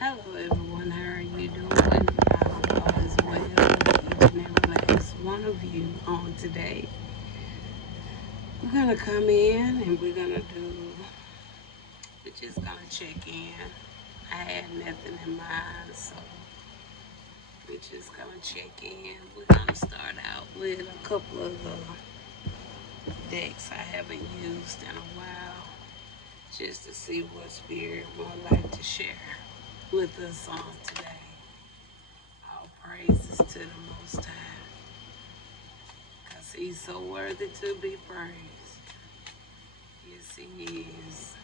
Hello everyone, how are you doing? I hope all is well with each and every last one of you on today. We're gonna come in and we're just gonna check in. I had nothing in mind, so we're just gonna check in. We're gonna start out with a couple of the decks I haven't used in a while, just to see what spirit would like to share with us on today. All praises to the Most High, because He's so worthy to be praised. Yes, He is.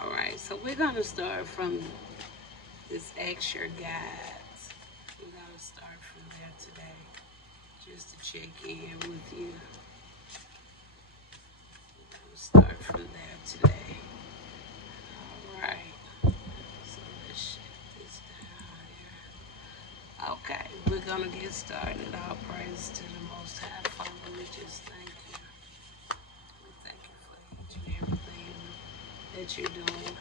All right, so we're going to start from this Extra Guides. We're going to start from there today, just to check in with you. We're going to start from there today. All right, so let's shift this down here. Okay, we're going to get started. All praise to the Most High. Father, we just thank you. We thank you for each and everything that you're doing.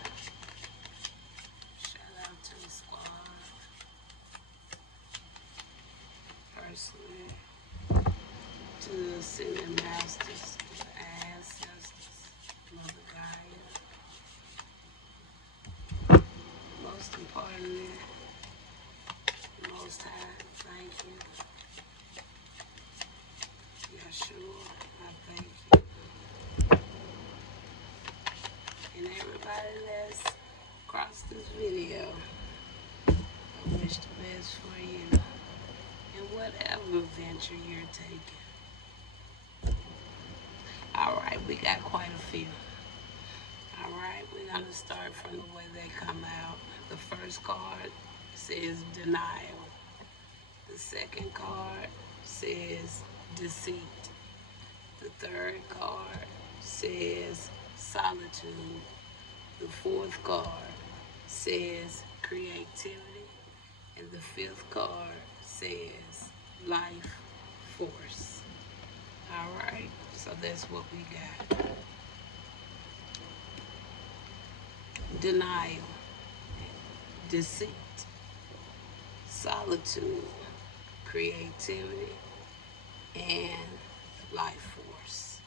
Shout out to the squad, personally, to the ascending masters, to the ancestors, Mother Gaia. Most importantly, Most High, thank you. Yeshua, I thank you. And everybody that's across this video, I wish the best for you in whatever venture you're taking. All right, we got quite a few. All right, we're going to start from the way they come out. The first card says denial. The second card says deceit. The third card says solitude. The fourth card says creativity. And the fifth card says life force. All right, so that's what we got. Denial, deceit, solitude, creativity, and life force.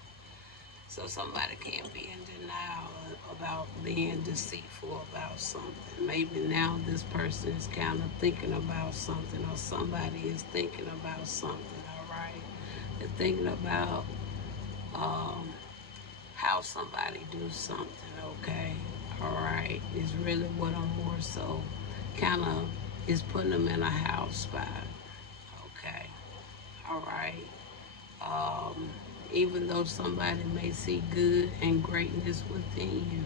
So somebody can't be in denial about being deceitful about something. Maybe now this person is kind of thinking about something, or somebody is thinking about something, all right? They're thinking about um, how somebody do something, okay? All right, is really what I'm more so kind of is putting them in a house spot, okay? All right. Um, Even though somebody may see good and greatness within you,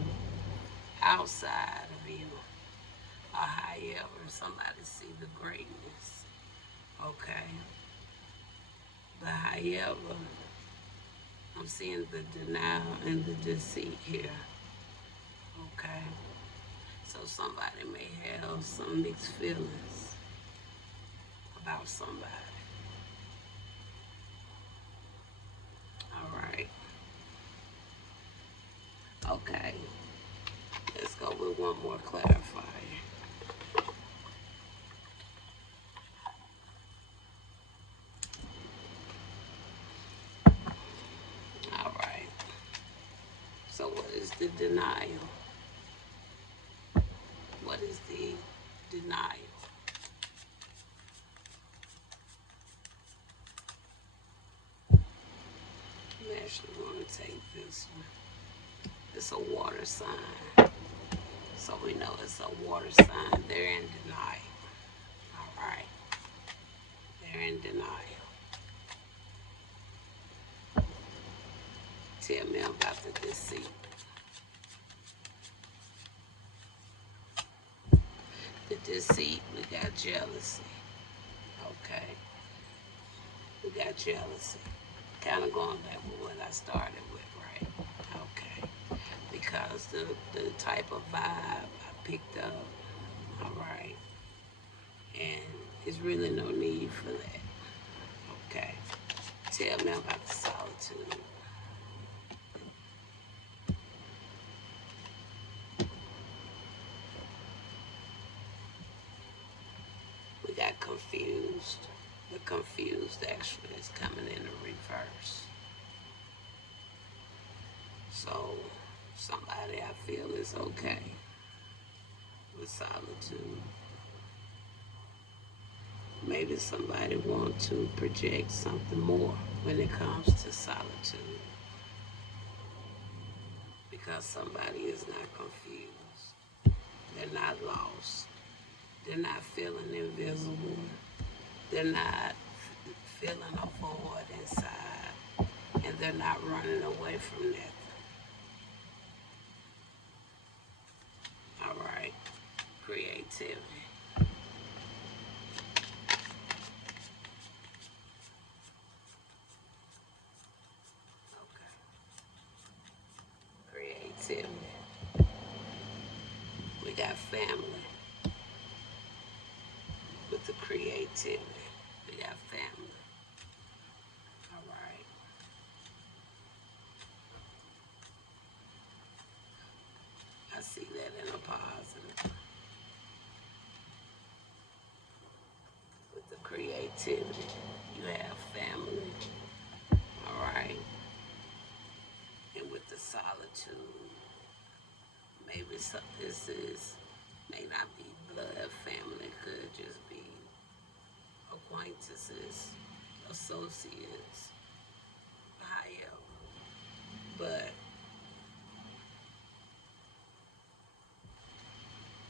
outside of you, or however somebody see the greatness, okay? But however, I'm seeing the denial and the deceit here, okay? So somebody may have some mixed feelings about somebody. All right. Okay. Let's go with one more clarifier. All right. So what is the denial? What is the denial? I'm actually going to take this one. It's a water sign. So we know it's a water sign. They're in denial. All right. They're in denial. Tell me about the deceit. The deceit, we got jealousy. Okay. We got jealousy. Kind of going back with what I started with, right? Okay. Because the type of vibe I picked up, all right, and there's really no need for that. Okay. Tell me about the solitude. We got confused. The confused actually is coming in the reverse. So somebody I feel is okay with solitude. Maybe somebody want to project something more when it comes to solitude. Because somebody is not confused. They're not lost. They're not feeling invisible. They're not feeling a void inside. And they're not running away from nothing. All right. Creativity. Okay. Creativity. We got family with the creativity. We got family. All right. I see that in a positive. With the creativity, you have family. All right. And with the solitude, maybe this may not be blood family, it could just be acquaintances, associates, however. But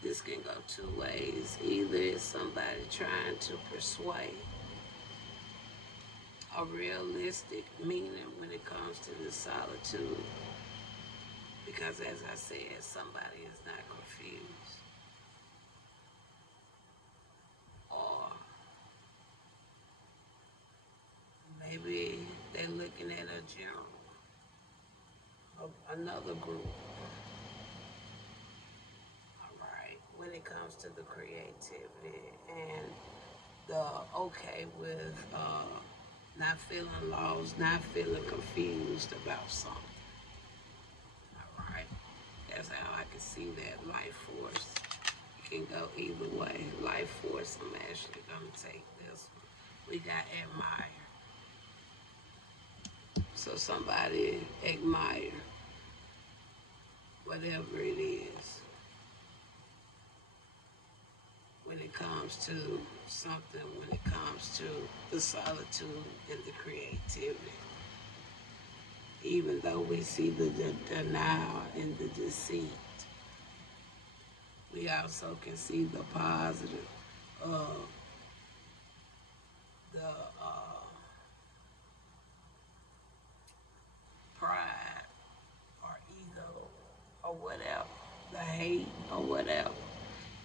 this can go two ways. Either it's somebody trying to persuade a realistic meaning when it comes to the solitude. Because as I said, somebody is not confused. Or maybe they're looking at a general, another group. All right, when it comes to the creativity and the okay with not feeling lost, not feeling confused about something. All right, that's how I can see that life force. It can go either way. Life force, I'm actually gonna take this one. We got admire. So somebody admire whatever it is when it comes to something, when it comes to the solitude and the creativity. Even though we see the denial and the deceit, we also can see the positive of the pride or ego or whatever, the hate or whatever.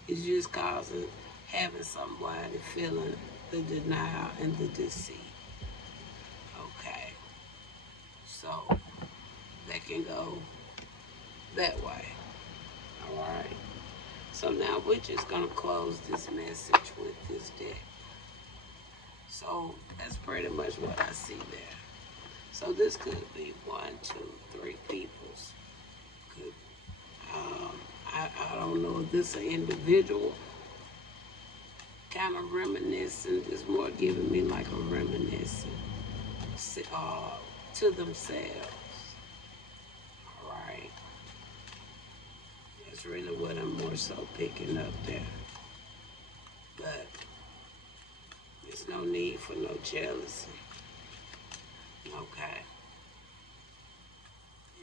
It's just causing having somebody feeling the denial and the deceit. Okay, so that can go that way. All right. So now we're just gonna close this message with this deck. So that's pretty much what I see there. So this could be 1, 2, 3 people's. Could I don't know if this is an individual kind of reminiscing. It's more giving me like a reminiscing to themselves. All right. That's really what I'm more so picking up there. But there's no need for no jealousy. Okay.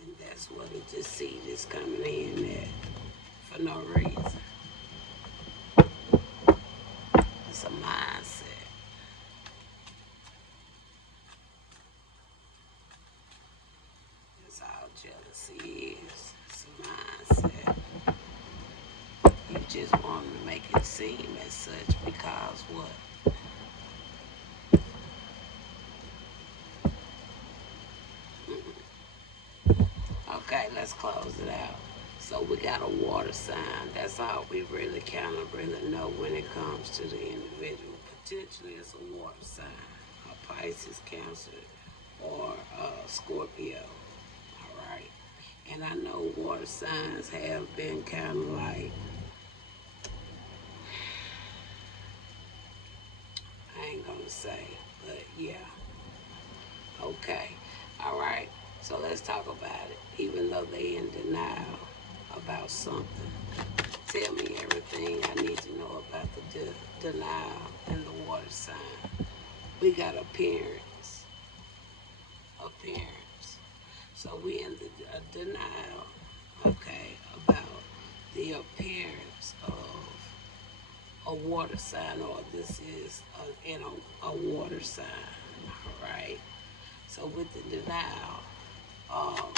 And that's what the deceit is coming in at for no reason. It's a mindset. That's all jealousy is. It's a mindset. You just want to make it seem as such because what? Okay, let's close it out. So we got a water sign. That's all we really kind of really know when it comes to the individual. Potentially it's a water sign, a Pisces, Cancer, or a Scorpio. All right. And I know water signs have been kind of like say. But yeah, okay. All right. So let's talk about it. Even though they in denial about something, tell me everything I need to know about the denial and the water sign. We got appearance. Appearance. So we in the denial, okay, about the appearance of a water sign, or this is a water sign, all right? So with the denial, um,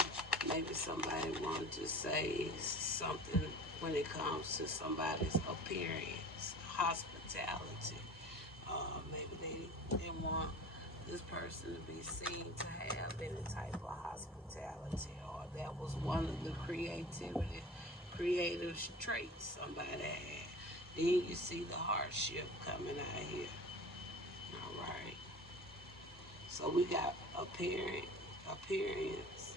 maybe somebody wanted to say something when it comes to somebody's appearance, hospitality. Maybe they want this person to be seen to have any type of hospitality, or that was one of the creative traits somebody had. Then you see the hardship coming out here. All right. So we got appearance,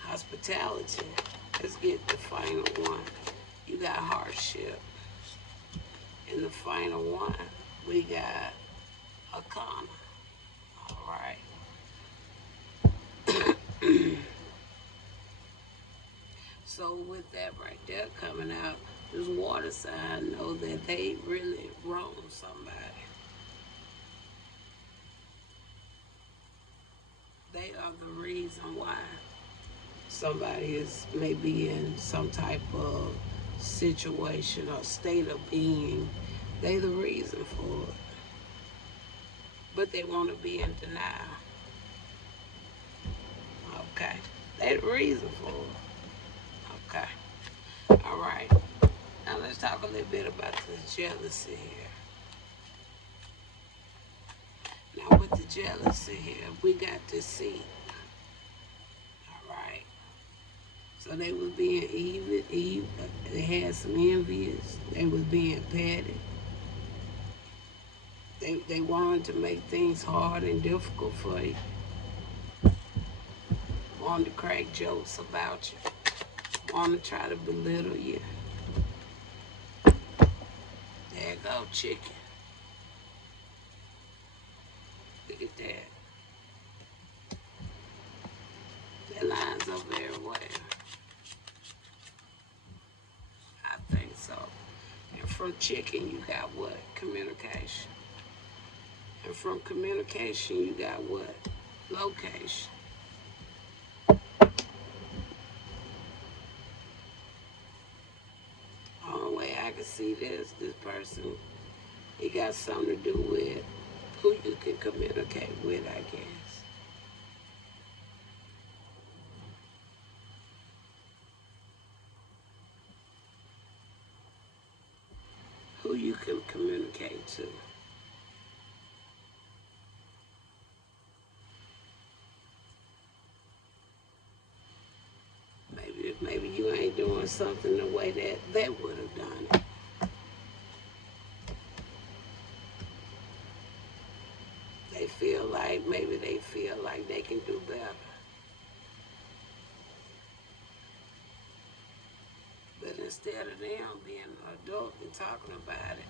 hospitality. Let's get the final one. You got hardship. And the final one, we got Akana. All right. So with that right there coming out, this water sign know that they really wrong somebody. They are the reason why somebody is maybe in some type of situation or state of being. They the reason for it. But they want to be in denial. Okay. They the reason for it. Okay. All right. Now let's talk a little bit about the jealousy here. Now with the jealousy here, we got deceit. All right. So they was being evil. They had some envious. They was being petty. They wanted to make things hard and difficult for you. Wanted to crack jokes about you. Wanted to try to belittle you. There you go, chicken. Look at that. That lines up very well. I think so. And from chicken, you got what? Communication. And from communication, you got what? Location. Only way I can see this person, it got something to do with who you can communicate with, I guess. Who you can communicate to. Maybe you ain't doing something the way that they would have done it. Maybe they feel like they can do better. But instead of them being an adult and talking about it,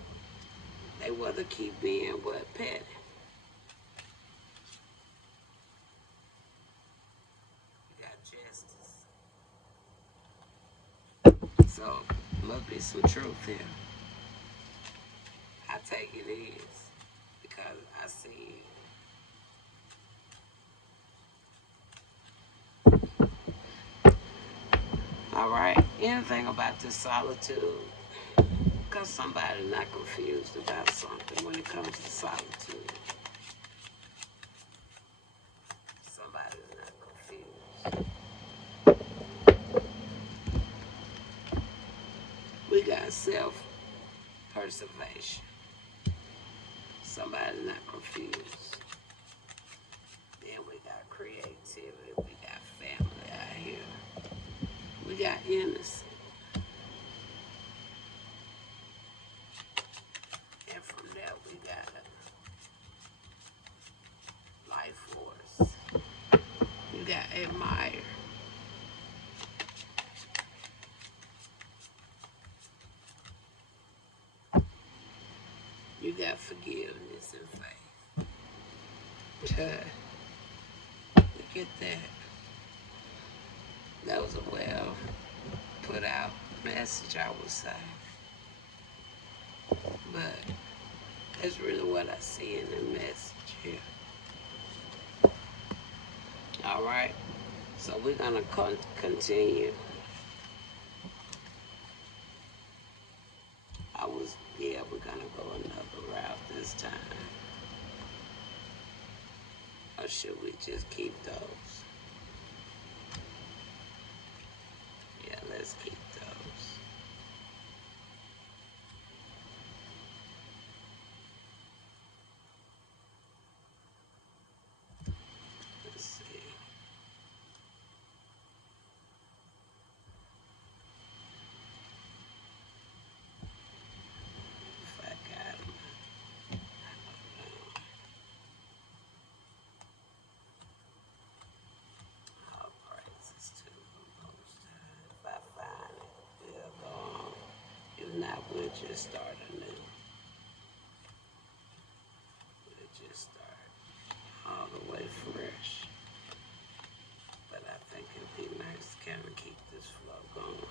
they rather keep being what? Petty. You got justice. So, must be some truth here. I take it is, because I see it. All right. Anything about this solitude? Because somebody's not confused about something when it comes to solitude. Somebody's not confused. We got self-preservation. Somebody's not confused. Then we got creativity. We got family out here. We got innocence. And from there we got life force. You got admire. You got forgiveness and faith. Look at that. That was a well put out message, I would say. But that's really what I see in the message here. All right. So we're going to continue. We're going to go another route this time. Or should we just keep those? Yeah, let's keep those. Let's see. If I got them. All praises to the Most High. If I find it, we'll go on. If not, we'll just start anew. We'll just start all the way fresh. But I think it'd be nice to kind of keep this flow going.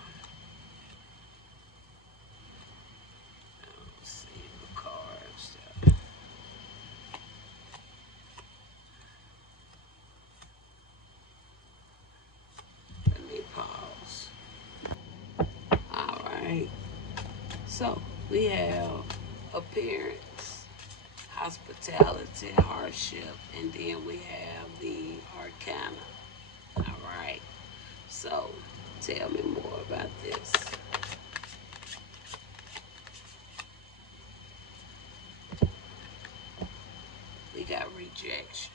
Let's see the cards. Let me pause. All right. So we have appearance, hospitality, hardship, and then we have the arcana. All right. So tell me more about this. We got rejection.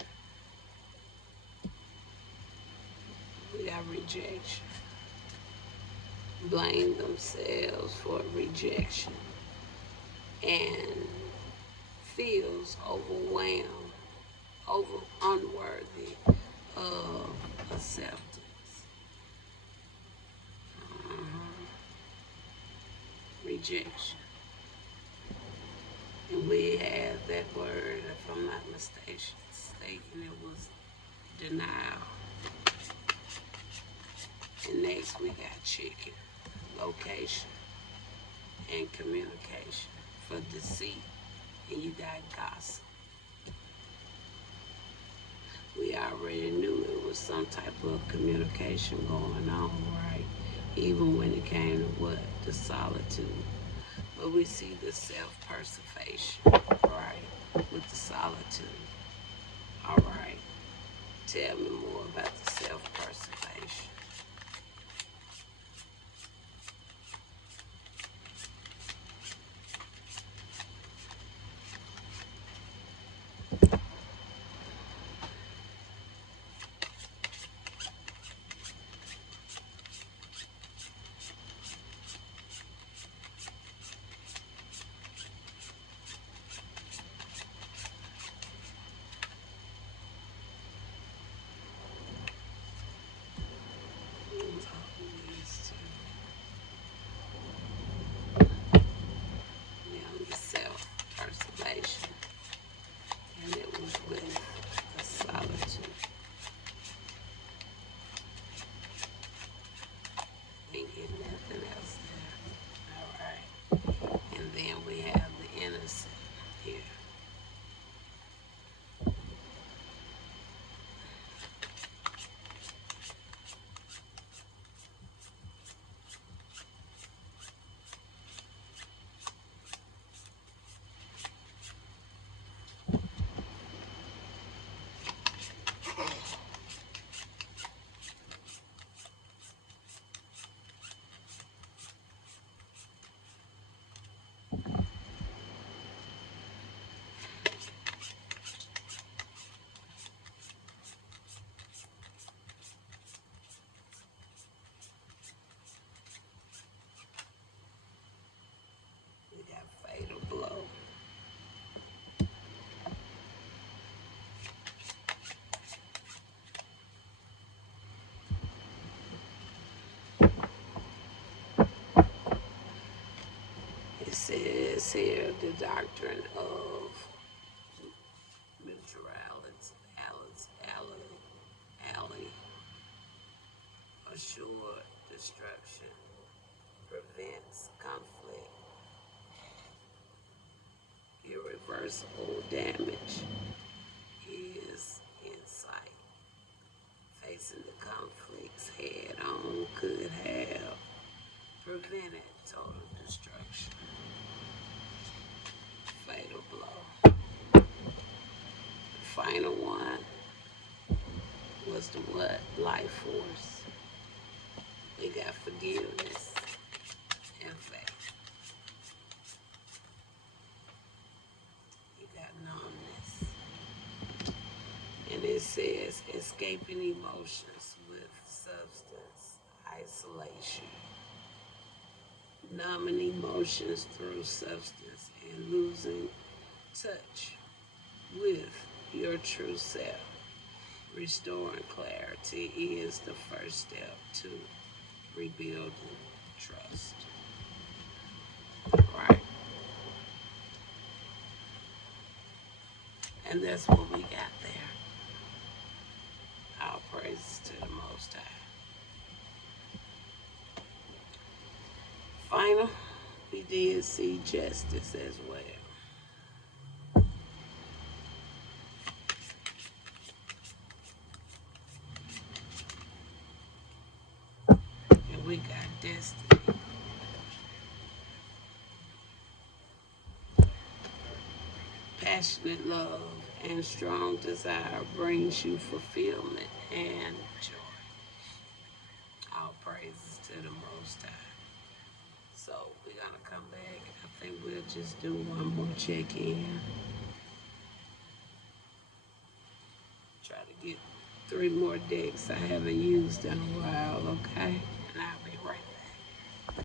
We got rejection. Blame themselves for rejection and feels overwhelmed, unworthy of acceptance. Rejection. And we had that word, if I'm not mistaken, it was denial. And next we got chicken, location, and communication for deceit. And you got gossip. We already knew it was some type of communication going on, right? Even when it came to what? The solitude. But we see the self-preservation, right? With the solitude. All right. Tell me more about the self-preservation. The self-preservation. And it was with the solitude. Ain't get nothing else there. All right. And then we have the innocent here. We got fatal blow. It says here the doctrine of mutuality. assured destruction, prevents conflict, irreversible damage is in sight. Facing the conflicts head on could have prevented total destruction. Fatal blow. The final one was the what? Life force. We got forgiveness and faith. You got numbness. And it says escaping emotions with substance, isolation, numbing emotions through substance, and losing touch with your true self. Restoring clarity is the first step to rebuilding trust. Right? And that's what we got there. All praises to the Most High. Final, we did see justice as well. And we got destiny. Passionate love and strong desire brings you fulfillment and joy. All praises to the Most High. So we're going to come back. I think we'll just do one more check-in. Try to get 3 more decks I haven't used in a while, okay?